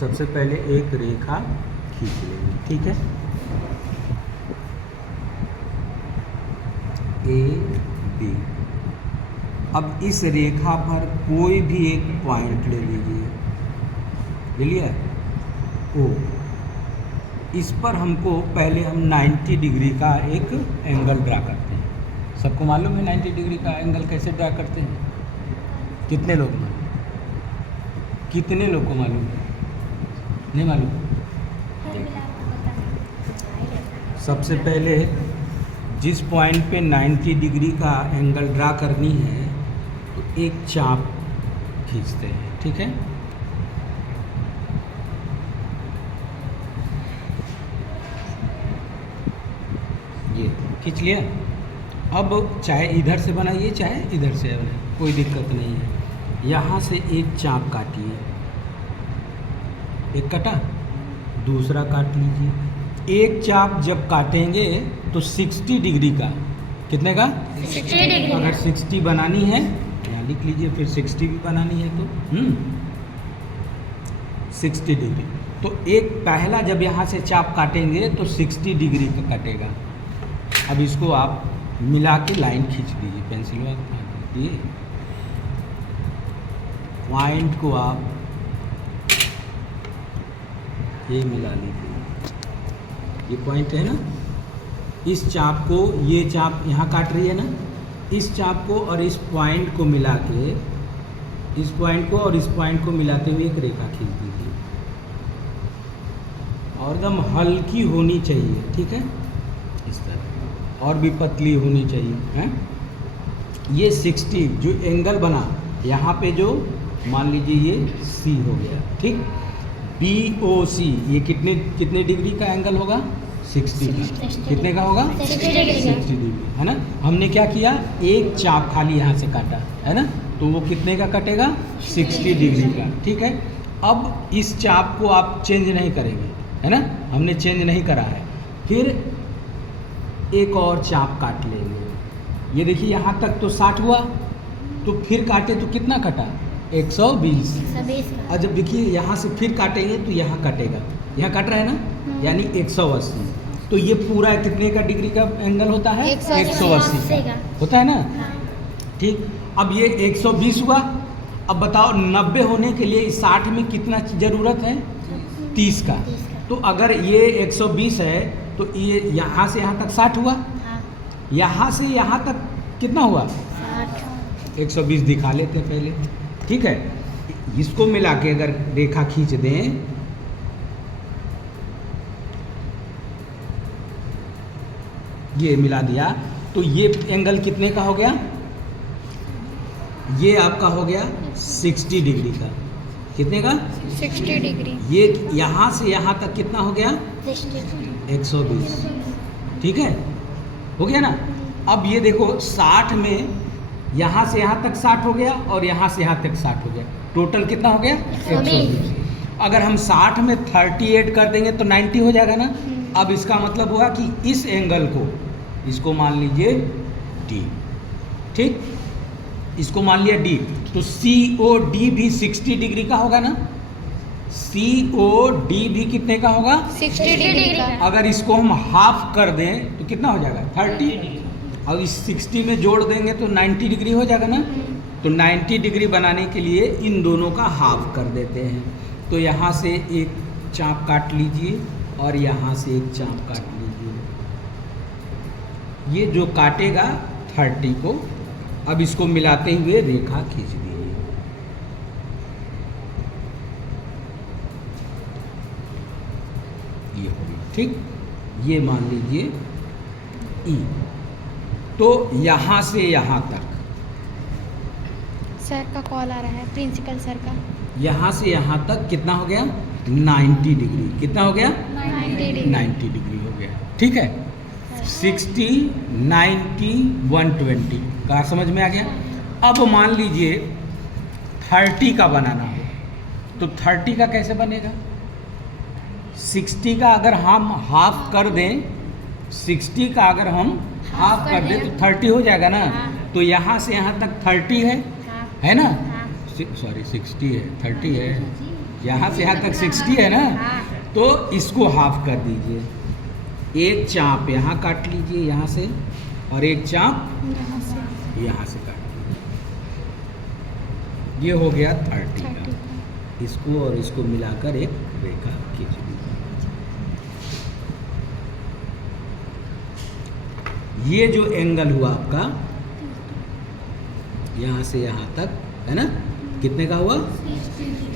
सबसे पहले एक रेखा खींच लेंगे, ठीक है। A B. अब इस रेखा पर कोई भी एक पॉइंट ले लीजिए, ले लिया ओ। इस पर हमको पहले हम 90 डिग्री का एक एंगल ड्रा करते हैं। सबको मालूम है 90 डिग्री का एंगल कैसे ड्रा करते हैं? कितने लोग मालूम? कितने लोग को मालूम है? नहीं मालूम? सबसे पहले जिस पॉइंट पे 90 डिग्री का एंगल ड्रा करनी है तो एक चाप खींचते हैं, ठीक है। ये खींच लिया। अब चाहे इधर से बनाइए चाहे इधर से बनाइए, कोई दिक्कत नहीं है। यहाँ से एक चाप काटिए, एक कटा, दूसरा काट लीजिए। एक चाप जब काटेंगे तो 60 डिग्री का, कितने का? 60 डिग्री। अगर 60 बनानी है यहाँ लिख लीजिए, फिर 60 भी बनानी है तो 60 डिग्री। तो एक पहला जब यहाँ से चाप काटेंगे तो 60 डिग्री का कटेगा। अब इसको आप मिला के लाइन खींच दीजिए, पेंसिल दिए, पॉइंट को आप ये मिला लीजिए। ये पॉइंट है ना, इस चाप को, ये चाप यहाँ काट रही है ना, इस चाप को और इस पॉइंट को मिला के, इस पॉइंट को और इस पॉइंट को मिलाते हुए एक रेखा खींच दीजिए और एकदम हल्की होनी चाहिए, ठीक है, इस तरह, और भी पतली होनी चाहिए, हैं। ये 60 जो एंगल बना यहाँ पे, जो मान लीजिए ये सी हो गया, ठीक। BOC ये कितने डिग्री का एंगल होगा? 60 का। कितने का होगा? 60 डिग्री। 60 डिग्री, है ना। हमने क्या किया, एक चाप खाली यहाँ से काटा, है ना, तो वो कितने का कटेगा? 60 डिग्री का, ठीक है। अब इस चाप को आप चेंज नहीं करेंगे, है ना, हमने चेंज नहीं करा है। फिर एक और चाप काट लेंगे। ये देखिए यहाँ तक तो 60 हुआ, तो फिर काटे तो कितना कटा? 120। और जब देखिए यहाँ से फिर काटेंगे तो यहाँ कटेगा, यहाँ कट रहा है ना, यानी 180। तो ये पूरा कितने का डिग्री का एंगल होता है? 180 का होता है ना, ठीक। अब ये 120 हुआ। अब बताओ 90 होने के लिए 60 में कितना ज़रूरत है? 30 का। तो अगर ये 120 है तो ये यहाँ से यहाँ तक 60 हुआ, यहाँ से यहाँ तक कितना हुआ? 120 दिखा लेते हैं पहले, ठीक है। इसको मिला के अगर रेखा खींच दें, ये मिला दिया, तो ये एंगल कितने का हो गया? ये आपका हो गया 60 डिग्री का। कितने का? 60 डिग्री। ये यहाँ से यहाँ तक कितना हो गया? 120, ठीक है, हो गया ना। अब ये देखो 60 में यहाँ से यहाँ तक 60 हो गया और यहाँ से यहाँ तक 60 हो गया, टोटल कितना हो गया? 120। अगर हम 60 में 38 कर देंगे तो 90 हो जाएगा ना। अब इसका मतलब हुआ कि इस एंगल को, इसको मान लीजिए D, ठीक, इसको मान लिया D, तो COD भी 60 डिग्री का होगा ना। COD भी कितने का होगा? 60 डिग्री का। अगर इसको हम हाफ कर दें तो कितना हो जाएगा? 30। और इस 60 में जोड़ देंगे तो 90 डिग्री हो जाएगा ना। तो 90 डिग्री बनाने के लिए इन दोनों का हाफ कर देते हैं। तो यहाँ से एक चाप काट लीजिए और यहाँ से एक चाप काट लीजिए। ये जो काटेगा 30 को, अब इसको मिलाते हुए रेखा खींच दीजिए। ये हो गई, ठीक। ये मान लीजिए E। तो यहाँ से यहाँ तक, सर का कॉल आ रहा है, प्रिंसिपल सर का। यहाँ से यहाँ तक कितना हो गया? 90 डिग्री। कितना हो गया? 90 डिग्री हो गया, ठीक है। 60, 90, 120 का समझ में आ गया। अब मान लीजिए 30 का बनाना हो, तो 30 का कैसे बनेगा? 60 का अगर हम हाफ कर दें, 60 का अगर हम हाफ कर दें तो 30 हो जाएगा ना। तो यहाँ से यहाँ तक 30 है ना, सॉरी 60 है, 30 है, यहाँ से यहाँ तक 60 है ना, तो इसको हाफ कर दीजिए। एक चाप यहाँ काट लीजिए यहाँ से, और एक चाप यहाँ से यहाँ से काट लीजिए। ये हो गया 30 का। इसको और इसको मिलाकर एक रेखा खींच लीजिए। ये जो एंगल हुआ आपका यहाँ से यहाँ तक है ना, कितने का हुआ? 30।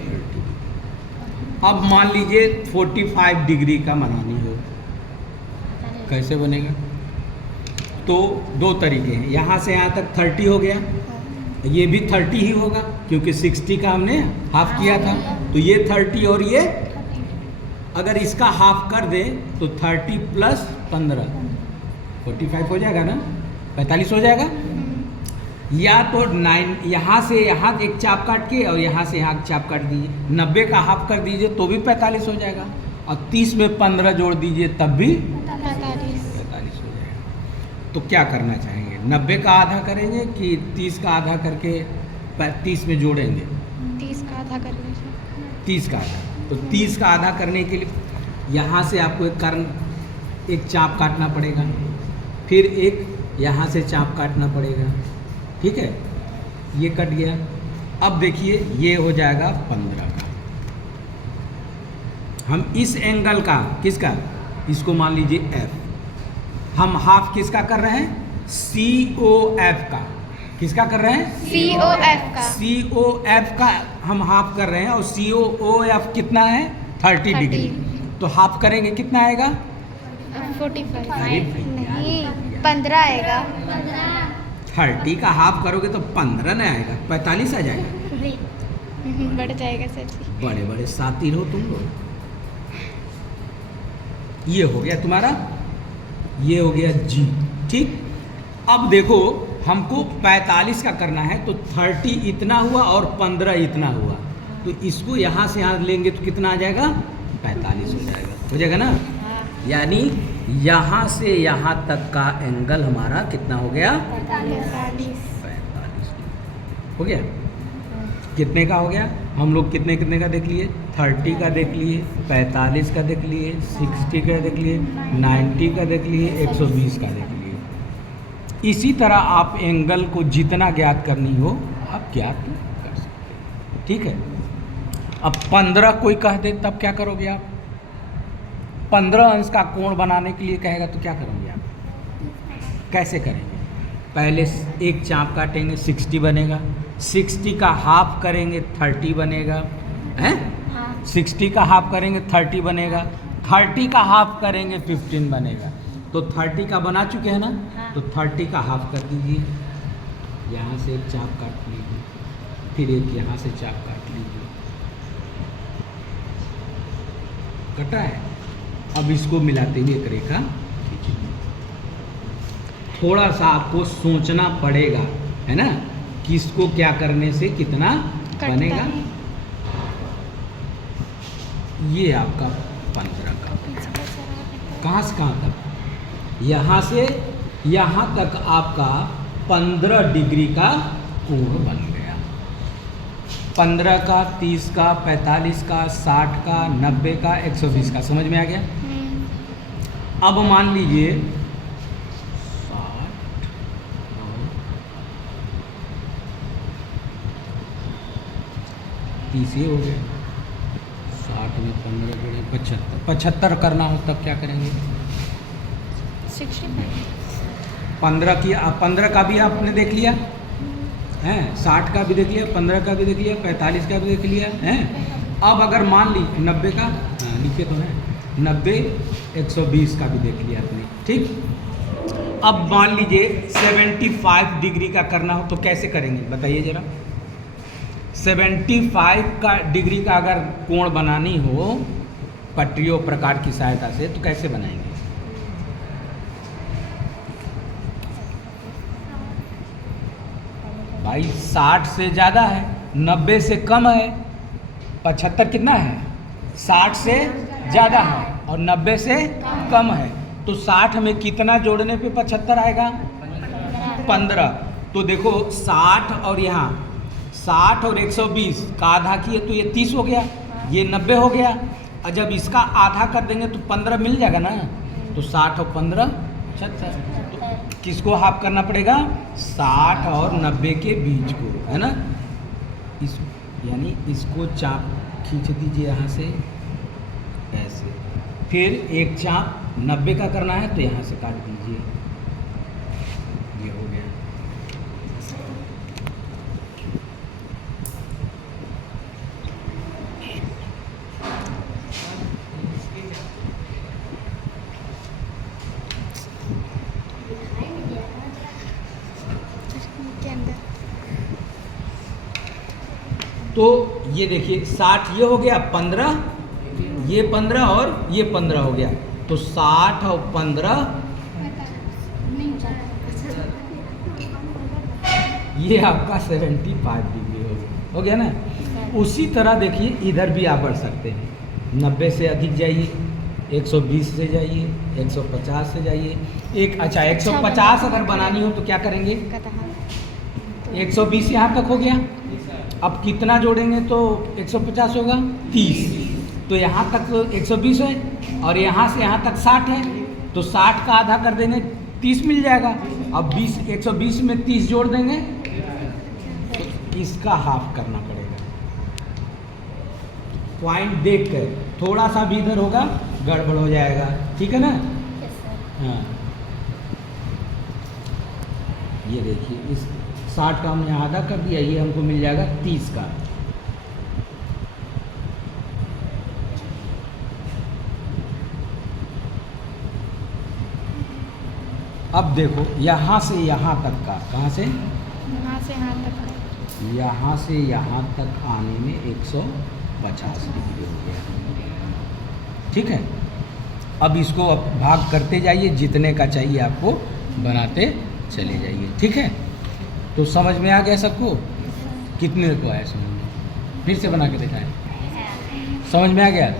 अब मान लीजिए 45 डिग्री का बनानी हो, कैसे बनेगा? तो दो तरीके हैं। यहाँ से यहाँ तक 30 हो गया, ये भी 30 ही होगा क्योंकि 60 का हमने हाफ किया था। तो ये 30 और ये, अगर इसका हाफ कर दे तो 30 प्लस 15 45 हो जाएगा ना, 45 हो जाएगा। या तो 9 यहाँ से यहाँ एक चाप काट के और यहाँ से यहाँ चाप काट दीजिए, 90 का हाफ कर दीजिए तो भी 45 हो जाएगा, और 30 में 15 जोड़ दीजिए तब भी 45 हो जाएगा। तो क्या करना चाहेंगे, 90 का आधा करेंगे कि 30 का आधा करके 30 में जोड़ेंगे? 30 का आधा कर लीजिए। 30 का आधा, तो 30 का आधा करने के लिए यहाँ से आपको एक चाप काटना पड़ेगा, फिर एक यहाँ से चाप काटना पड़ेगा, ठीक है। ये कट गया। अब देखिए ये हो जाएगा 15 का। हम इस एंगल का, किसका, इसको मान लीजिए F, हम हाफ किसका कर रहे हैं? COF का। किसका कर रहे हैं? COF का। COF का हम हाफ कर रहे हैं, और COF कितना है? 30 डिग्री। तो हाफ करेंगे कितना आएगा? 45 अरे भैया, नहीं, 15 आएगा। 30 का हाफ करोगे तो 15 नहीं आएगा, 45 आ जाएगा। बढ़ जाएगा सर जी। बड़े बड़े सातिर हो तुम लोग। ये हो गया तुम्हारा, ये हो गया G, ठीक। अब देखो हमको 45 का करना है, तो 30 इतना हुआ और 15 इतना हुआ, तो इसको यहाँ से यहाँ लेंगे तो कितना आ जाएगा? 45 हो जाएगा। हो जाएगा ना? यानी यहाँ से यहाँ तक का एंगल हमारा कितना हो गया? 45 हो गया। कितने का हो गया? हम लोग कितने कितने का देख लिए? 30 का देख लिए, 45 का देख लिए, 60 का देख लिए, 90 का देख लिए, 120 का देख लिए। इसी तरह आप एंगल को जितना ज्ञात करनी हो आप ज्ञात कर सकते हैं, ठीक है। अब 15 कोई कह दे तब क्या करोगे आप? 15 अंश का कोण बनाने के लिए कहेगा तो क्या करोगे आप? कैसे करेंगे? पहले एक चाप काटेंगे, 60 बनेगा, 60 का हाफ करेंगे 30 बनेगा, हैं? 60 का हाफ करेंगे 30 बनेगा, 30 का हाफ करेंगे 15 बनेगा। तो 30 का बना चुके हैं ना, तो 30 का हाफ कर दीजिए, यहाँ से एक चाप काट लीजिए, फिर एक यहाँ से चाप काट लीजिए, कटा है। अब इसको मिलाते हुए एक रेखा खींचिए। थोड़ा सा आपको सोचना पड़ेगा, है ना, किसको क्या करने से कितना बनेगा। ये आपका 15 का, कहाँ से कहाँ तक? यहाँ से यहाँ तक आपका 15 डिग्री का कोण बन गया। 15 का, 30 का, 45 का, 60 का, 90 का, 120 का। समझ में आ गया? अब मान लीजिए 30 ही हो गए, 60 में 15 जोड़े 75 करना हो तब क्या करेंगे? 15 का भी आपने देख लिया हैं, 60 का भी देख लिया, 15 का भी देख लिया, 45 का भी देख लिया हैं। अब अगर मान ली 90 का, लिखे तो है 90, 120 का भी देख लिया आपने, ठीक। अब मान लीजिए 75 डिग्री का करना हो तो कैसे करेंगे बताइए जरा। 75 का डिग्री का अगर कोण बनानी हो पटरियों प्रकार की सहायता से तो कैसे बनाएंगे? भाई 60 से ज़्यादा है, 90 से कम है, 75 कितना है? 60 से ज़्यादा है और 90 से कम है। तो 60 में कितना जोड़ने पे 75 आएगा? 15। तो देखो 60 और यहाँ 60 और 120 का आधा किए तो ये 30 हो गया। ये 90 हो गया, और जब इसका आधा कर देंगे तो 15 मिल जाएगा ना, तो 60 और 15 76। तो किसको हाफ करना पड़ेगा? 60 और 90 के बीच को, है ना। इस यानी इसको चाप खींच दीजिए यहाँ से ऐसे, फिर एक चाप 90 का करना है तो यहाँ से काट दीजिए, ये हो गया। के अंदर तो ये देखिए 60 ये हो गया, 15 ये 15 और ये 15 हो गया, तो 60 और 15 ये आपका 75 डिग्री हो गया ना। उसी तरह देखिए इधर भी आप बढ़ सकते हैं, 90 से अधिक जाइए, 120 से जाइए, 150 से जाइए। एक अच्छा 150 अगर बनानी हो तो क्या करेंगे? 120 यहाँ तक हो गया, अब कितना जोड़ेंगे तो 150 होगा? 30। तो यहाँ तक 120 है और यहाँ से यहाँ तक 60 है, तो 60 का आधा कर देंगे 30 मिल जाएगा। अब 120 में 30 जोड़ देंगे तो इसका हाफ करना पड़ेगा। पॉइंट देख कर, थोड़ा सा भी इधर होगा गड़बड़ हो जाएगा, ठीक है ना। हाँ ये देखिए इस 60 का हमने आधा कर दिया, ये हमको मिल जाएगा 30 का। अब देखो यहाँ से यहाँ तक का, कहाँ से? यहाँ से यहाँ तक का। यहाँ से यहाँ तक आने में 150 डिग्री हो गया, ठीक है। अब इसको अब भाग करते जाइए, जितने का चाहिए आपको बनाते चले जाइए, ठीक है। तो समझ में आ गया सबको? कितने को आया समझ में? फिर से बना के दिखाएं। समझ में आ गया?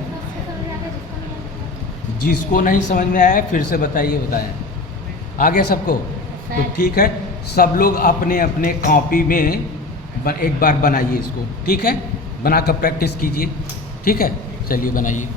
जिसको नहीं समझ में आया फिर से बताइए, बताएं। आ गया सबको? तो ठीक है, सब लोग अपने अपने कॉपी में एक बार बनाइए इसको, ठीक है। बनाकर प्रैक्टिस कीजिए, ठीक है। चलिए बनाइए।